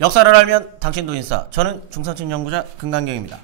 역사를 알면 당신도 인싸. 저는 중산층 연구자 금강경입니다.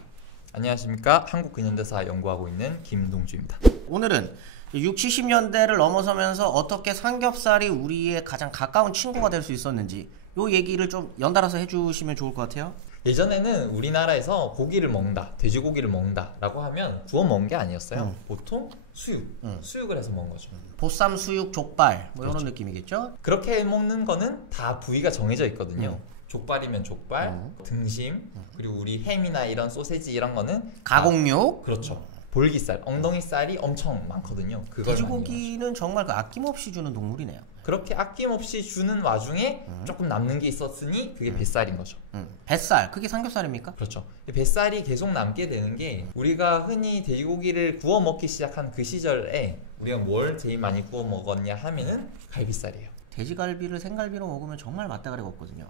안녕하십니까. 한국근현대사 연구하고 있는 김동주입니다. 오늘은 60, 70년대를 넘어서면서 어떻게 삼겹살이 우리의 가장 가까운 친구가 될 수 있었는지 요 얘기를 좀 연달아서 해주시면 좋을 것 같아요. 예전에는 우리나라에서 고기를 먹는다, 돼지고기를 먹는다 라고 하면 구워 먹은 게 아니었어요. 보통 수육을 해서 먹은 거죠. 보쌈, 수육, 족발 뭐 그렇죠. 이런 느낌이겠죠? 그렇게 먹는 거는 다 부위가 정해져 있거든요. 족발이면 족발, 등심, 그리고 우리 햄이나 이런 소세지 이런 거는 가공육. 그렇죠. 볼기살, 엉덩이살이 엄청 많거든요. 그걸 돼지고기는 정말 그 아낌없이 주는 동물이네요. 그렇게 아낌없이 주는 와중에 조금 남는 게 있었으니 그게 뱃살인 거죠. 뱃살, 그게 삼겹살입니까? 그렇죠. 뱃살이 계속 남게 되는 게 우리가 흔히 돼지고기를 구워 먹기 시작한 그 시절에 우리가 뭘 제일 많이 구워 먹었냐 하면은 갈비살이에요. 돼지갈비를 생갈비로 먹으면 정말 맞다가리가 없거든요.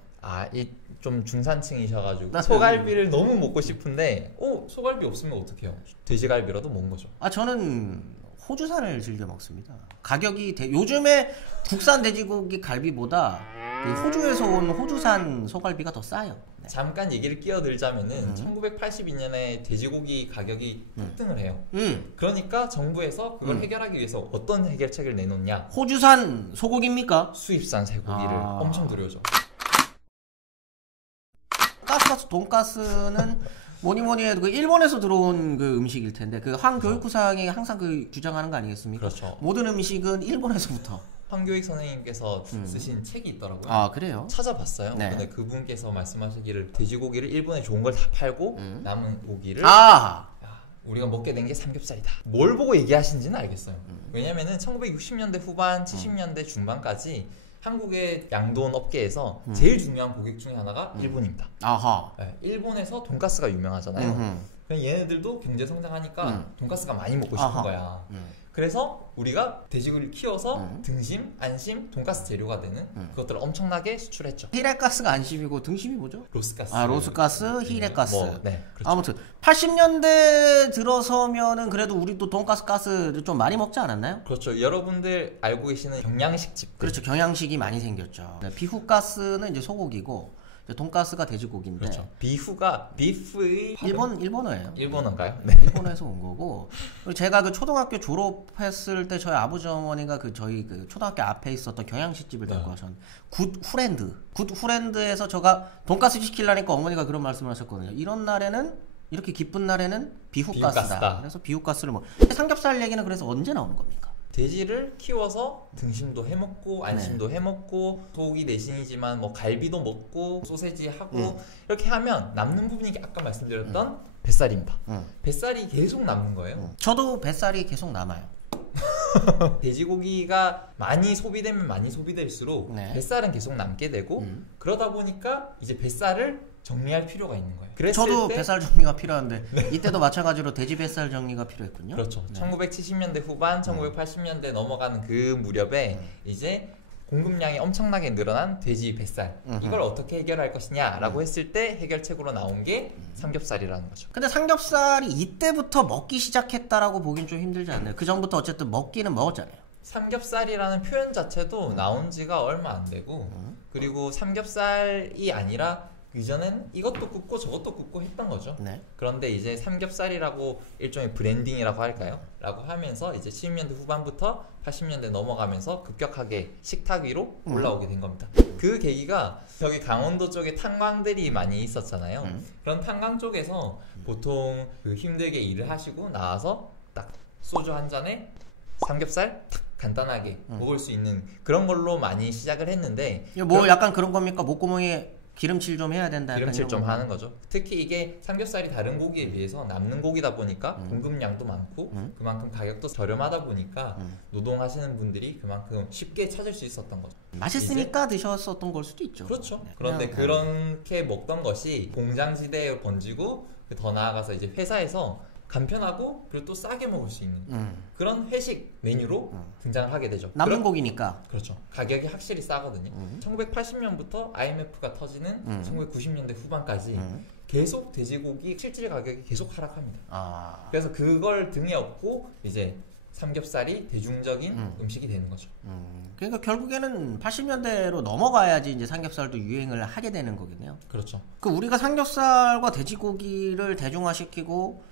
이 좀 중산층이셔가지고 소갈비를 너무 먹고 싶은데 소갈비 없으면 어떡해요? 돼지갈비라도 먹은 거죠. 저는 호주산을 즐겨 먹습니다. 가격이 요즘에 국산 돼지고기 갈비보다 그 호주에서 온 호주산 소갈비가 더 싸요. 네. 잠깐 얘기를 끼어들자면은 1982년에 돼지고기 가격이 폭등을 해요. 그러니까 정부에서 그걸 해결하기 위해서 어떤 해결책을 내놓냐? 호주산 소고기입니까? 수입산 쇠고기를 엄청 들여오죠. 가스가스 돈가스는 뭐니 해도 그 일본에서 들어온 그 음식일 텐데 그 황교익부상이 항상 그 주장하는 거 아니겠습니까? 그렇죠. 모든 음식은 일본에서부터. 황교익 선생님께서 쓰신 책이 있더라고요. 그래요? 찾아봤어요. 네. 근데 그분께서 말씀하시기를 돼지고기를 일본에 좋은 걸 다 팔고 남은 고기를 우리가 먹게 된 게 삼겹살이다. 뭘 보고 얘기하시는지는 알겠어요. 왜냐면은 1960년대 후반, 70년대 중반까지 한국의 양돈 업계에서 제일 중요한 고객 중에 하나가 일본입니다. 네, 일본에서 돈가스가 유명하잖아요. 그냥 얘네들도 경제 성장하니까 돈가스가 많이 먹고 싶은 거야. 그래서 우리가 돼지고기를 키워서 등심, 안심, 돈가스 재료가 되는 그것들을 엄청나게 수출했죠. 히레가스가 안심이고 등심이 뭐죠? 로스가스. 로스가스, 히레가스. 그렇죠. 아무튼 80년대 들어서면은 그래도 우리도 돈가스 가스 좀 많이 먹지 않았나요? 그렇죠. 여러분들 알고 계시는 경양식집. 그렇죠. 경양식이 많이 생겼죠. 비후가스는 이제 소고기고 돈가스가 돼지고기인데. 그렇죠. 비후가 비프의 일본어예요. 일본어인가요? 네. 일본에서 온 거고. 제가 그 초등학교 졸업했을 때 저희 아버지 어머니가 저희 그 초등학교 앞에 있었던 경양식집을 데리고 가셨는데 굿후랜드에서 제가 돈가스 시키려니까 어머니가 그런 말씀을 하셨거든요. 이런 날에는 이렇게 기쁜 날에는 비후가스다. 그래서 비후가스를 삼겹살 얘기는 그래서 언제 나오는 겁니까? 돼지를 키워서 등심도 해먹고 안심도 해먹고 소고기 대신이지만 뭐 갈비도 먹고 소세지 하고 이렇게 하면 남는 부분이 아까 말씀드렸던 뱃살입니다. 뱃살이 계속 남는 거예요. 저도 뱃살이 계속 남아요. 돼지고기가 많이 소비되면 많이 소비될수록 뱃살은 계속 남게 되고 그러다 보니까 이제 뱃살을 정리할 필요가 있는 거예요. 저도 뱃살 정리가 필요한데 이때도 마찬가지로 돼지 뱃살 정리가 필요했군요. 그렇죠. 1970년대 후반, 1980년대 넘어가는 그 무렵에 이제 공급량이 엄청나게 늘어난 돼지 뱃살 이걸 어떻게 해결할 것이냐라고 했을 때 해결책으로 나온 게 삼겹살이라는 거죠. 근데 삼겹살이 이때부터 먹기 시작했다라고 보긴 좀 힘들지 않나요? 그 전부터 어쨌든 먹기는 먹었잖아요. 삼겹살이라는 표현 자체도 나온 지가 얼마 안 되고 그리고 삼겹살이 아니라 이전엔 이것도 굽고 저것도 굽고 했던 거죠. 그런데 이제 삼겹살이라고 일종의 브랜딩이라고 할까요? 라고 하면서 이제 70년대 후반부터 80년대 넘어가면서 급격하게 식탁 위로 올라오게 된 겁니다. 그 계기가 저기 강원도 쪽에 탄광들이 많이 있었잖아요. 그런 탄광 쪽에서 보통 그 힘들게 일을 하시고 나와서 딱 소주 한 잔에 삼겹살 탁 간단하게 먹을 수 있는 그런 걸로 많이 시작을 했는데 약간 그런 겁니까? 목구멍에 기름칠 좀 해야 된다. 기름칠 좀 하는 거죠. 특히 이게 삼겹살이 다른 고기에 비해서 남는 고기다 보니까 공급량도 많고 그만큼 가격도 저렴하다 보니까 노동하시는 분들이 그만큼 쉽게 찾을 수 있었던 거죠. 맛있으니까 드셨었던 걸 수도 있죠. 그렇죠. 그런데 그렇게 먹던 것이 공장지대에 번지고 더 나아가서 이제 회사에서 간편하고 그리고 또 싸게 먹을 수 있는 그런 회식 메뉴로 등장을 하게 되죠. 남는 고기니까. 그렇죠. 가격이 확실히 싸거든요. 1980년부터 IMF가 터지는 1990년대 후반까지 계속 돼지고기 실질 가격이 계속 하락합니다. 그래서 그걸 등에 업고 이제 삼겹살이 대중적인 음식이 되는 거죠. 그러니까 결국에는 80년대로 넘어가야지 이제 삼겹살도 유행을 하게 되는 거겠네요. 그렇죠. 그 우리가 삼겹살과 돼지고기를 대중화시키고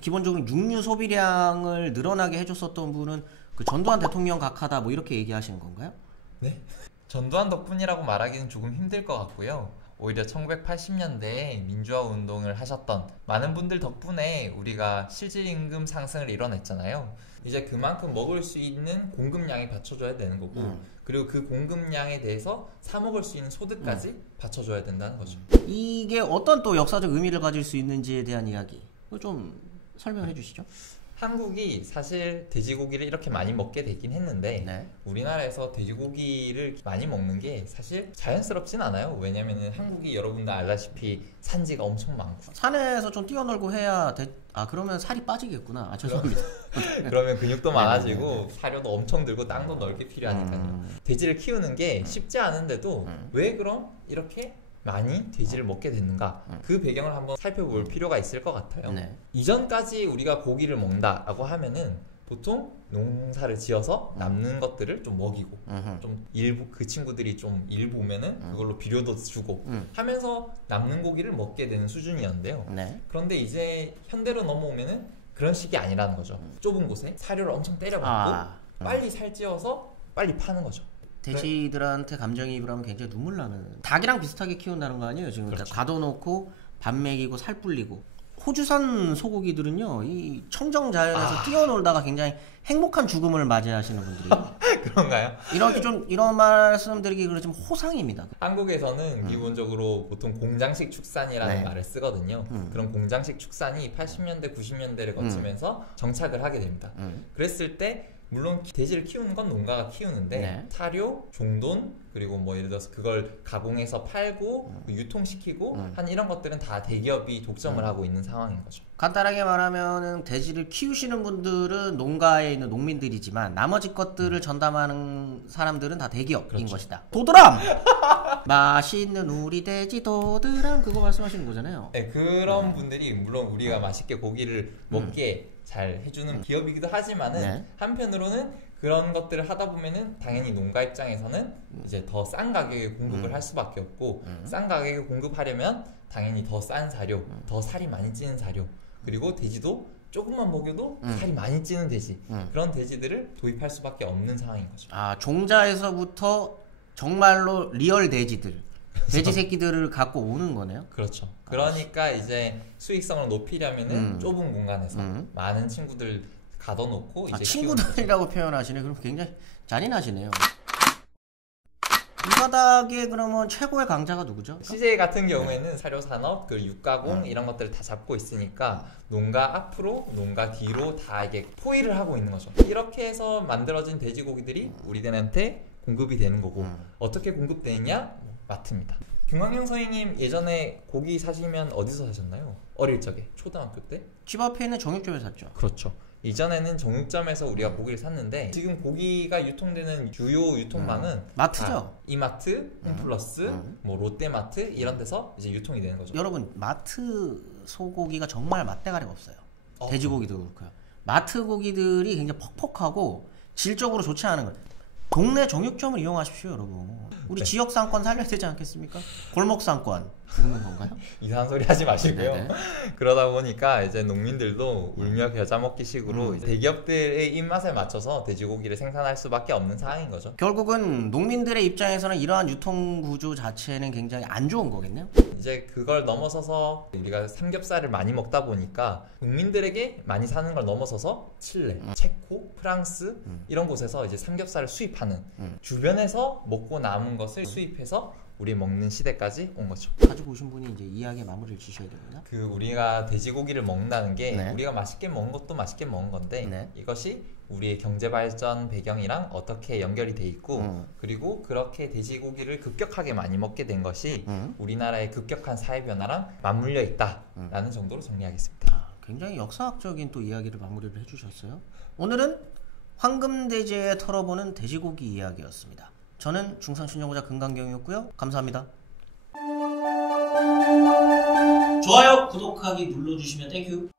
기본적으로 육류 소비량을 늘어나게 해줬었던 분은 그 전두환 대통령 각하다 뭐 이렇게 얘기하시는 건가요? 네. 전두환 덕분이라고 말하기는 조금 힘들 것 같고요. 오히려 1980년대에 민주화 운동을 하셨던 많은 분들 덕분에 우리가 실질임금 상승을 이뤄냈잖아요. 이제 그만큼 먹을 수 있는 공급량이 받쳐줘야 되는 거고 그리고 그 공급량에 대해서 사 먹을 수 있는 소득까지 받쳐줘야 된다는 거죠. 이게 어떤 또 역사적 의미를 가질 수 있는지에 대한 이야기 좀 설명해 주시죠. 한국이 사실 돼지고기를 이렇게 많이 먹게 되긴 했는데 네. 우리나라에서 돼지고기를 많이 먹는 게 사실 자연스럽진 않아요. 왜냐면은 한국이 여러분들 알다시피 산지가 엄청 많고 산에서 좀 뛰어놀고 해야 그러면 살이 빠지겠구나. 죄송합니다. 그러면 근육도 많아지고 사료도 엄청 들고 땅도 넓게 필요하니까요. 돼지를 키우는 게 쉽지 않은데도 왜 그럼 이렇게 많이 돼지를 먹게 됐는가 그 배경을 한번 살펴볼 필요가 있을 것 같아요. 네. 이전까지 우리가 고기를 먹는다라고 하면은 보통 농사를 지어서 남는 것들을 좀 먹이고 좀 일부 그 친구들이 좀 일 보면은 그걸로 비료도 주고 하면서 남는 고기를 먹게 되는 수준이었는데요. 네. 그런데 이제 현대로 넘어오면은 그런 식이 아니라는 거죠. 좁은 곳에 사료를 엄청 때려박고 빨리 살찌워서 빨리 파는 거죠. 돼지들한테 감정이입을 하면 굉장히 눈물 나는. 닭이랑 비슷하게 키운다는 거 아니에요 지금? 그렇죠. 가둬놓고 밥 먹이고 살 불리고. 호주산 소고기들은요 이 청정 자연에서 뛰어놀다가 굉장히 행복한 죽음을 맞이하시는 분들이 그런가요? 이런 말씀드리기 그렇지만 호상입니다. 한국에서는 기본적으로 보통 공장식 축산이라는 말을 쓰거든요. 그런 공장식 축산이 80년대 90년대를 거치면서 정착을 하게 됩니다. 그랬을 때 물론 돼지를 키우는 건 농가가 키우는데 사료, 종돈 그리고 뭐 예를 들어서 그걸 가공해서 팔고 유통시키고 한 이런 것들은 다 대기업이 독점을 하고 있는 상황인 거죠. 간단하게 말하면은 돼지를 키우시는 분들은 농가에 있는 농민들이지만 나머지 것들을 전담하는 사람들은 다 대기업인 것이다. 도드람! 맛있는 우리 돼지 도드람 그거 말씀하시는 거잖아요. 네, 그런 분들이 물론 우리가 맛있게 고기를 먹게 잘 해주는 기업이기도 하지만은 한편으로는 그런 것들을 하다 보면은 당연히 농가 입장에서는 이제 더 싼 가격에 공급을 할 수밖에 없고 싼 가격에 공급하려면 당연히 더 싼 사료, 더 살이 많이 찌는 사료 그리고 돼지도 조금만 먹여도 살이 많이 찌는 돼지 그런 돼지들을 도입할 수밖에 없는 상황인 거죠. 종자에서부터 정말로 리얼 돼지들 돼지 새끼들을 갖고 오는 거네요. 그렇죠. 그러니까 이제 수익성을 높이려면은 좁은 공간에서 많은 친구들 가둬놓고 이제 친구들이라고 표현하시네. 그럼 굉장히 잔인하시네요. 이 바닥에 그러면 최고의 강자가 누구죠? CJ 같은 경우에는 사료 산업, 그 육가공 이런 것들을 다 잡고 있으니까 농가 앞으로, 농가 뒤로 다 이게 포위를 하고 있는 거죠. 이렇게 해서 만들어진 돼지고기들이 우리들한테 공급이 되는 거고 어떻게 공급되느냐? 마트입니다. 김광영 선생님 예전에 고기 사시면 어디서 사셨나요? 어릴 적에 초등학교 때? 집 앞에 있는 정육점에 샀죠. 그렇죠. 이전에는 정육점에서 우리가 고기를 샀는데 지금 고기가 유통되는 주요 유통망은 마트죠. 이마트, 홈플러스, 뭐 롯데마트 이런 데서 이제 유통이 되는 거죠. 여러분 마트 소고기가 정말 맛대가리가 없어요. 돼지고기도 그렇고요. 마트 고기들이 굉장히 퍽퍽하고 질적으로 좋지 않은 거예요. 동네 정육점을 이용하십시오 여러분. 우리 지역 상권 살려야 되지 않겠습니까? 골목 상권 죽는 건가요? 이상한 소리 하지 마시고요. 그러다 보니까 이제 농민들도 울며 겨자 먹기 식으로 대기업들의 입맛에 맞춰서 돼지고기를 생산할 수밖에 없는 상황인 거죠. 결국은 농민들의 입장에서는 이러한 유통 구조 자체는 굉장히 안 좋은 거겠네요. 이제 그걸 넘어서서 우리가 삼겹살을 많이 먹다 보니까 국민들에게 많이 사는 걸 넘어서서 칠레, 체코, 프랑스 이런 곳에서 이제 삼겹살을 수입하는 주변에서 먹고 남은 것을 수입해서 우리 먹는 시대까지 온 거죠. 가지고 오신 분이 이제 이야기의 마무리를 지셔야 됩니다. 그 우리가 돼지고기를 먹는다는 게 우리가 맛있게 먹은 것도 맛있게 먹은 건데 이것이 우리의 경제 발전 배경이랑 어떻게 연결이 돼 있고 그리고 그렇게 돼지고기를 급격하게 많이 먹게 된 것이 우리나라의 급격한 사회 변화랑 맞물려 있다라는 정도로 정리하겠습니다. 굉장히 역사학적인 또 이야기를 마무리를 해주셨어요. 오늘은 황금돼지에 털어보는 돼지고기 이야기였습니다. 저는 중상신연구자 금강경이었고요. 감사합니다. 좋아요, 구독하기 눌러주시면 땡큐.